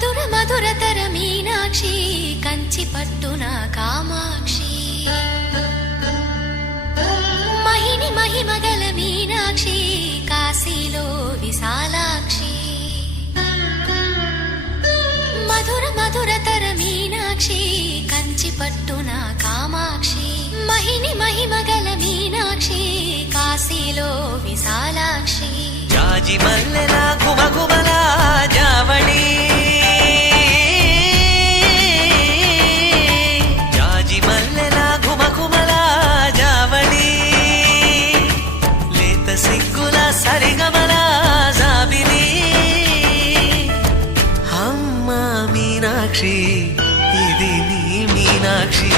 మధుర మధురతర మీనాక్షి కంచి పట్టున కామాక్షి మహిని మహిమగల మీనాక్షి కాశీలో విశాలాక్షి మధుర మధురతర మీనాక్షి కంచి పట్టున కామాక్షి మహిని మహిమగల మీనాక్షి కాశీలో విశాలాక్షి జాజి మల్లెల గుమగుమల జావళి జాజి మల్లెల గుమగుమల జావళి లేత సిగ్గుల సరిగమల జాబిలి అమ్మ మీనాక్షి ఇది నీ మీనాక్షి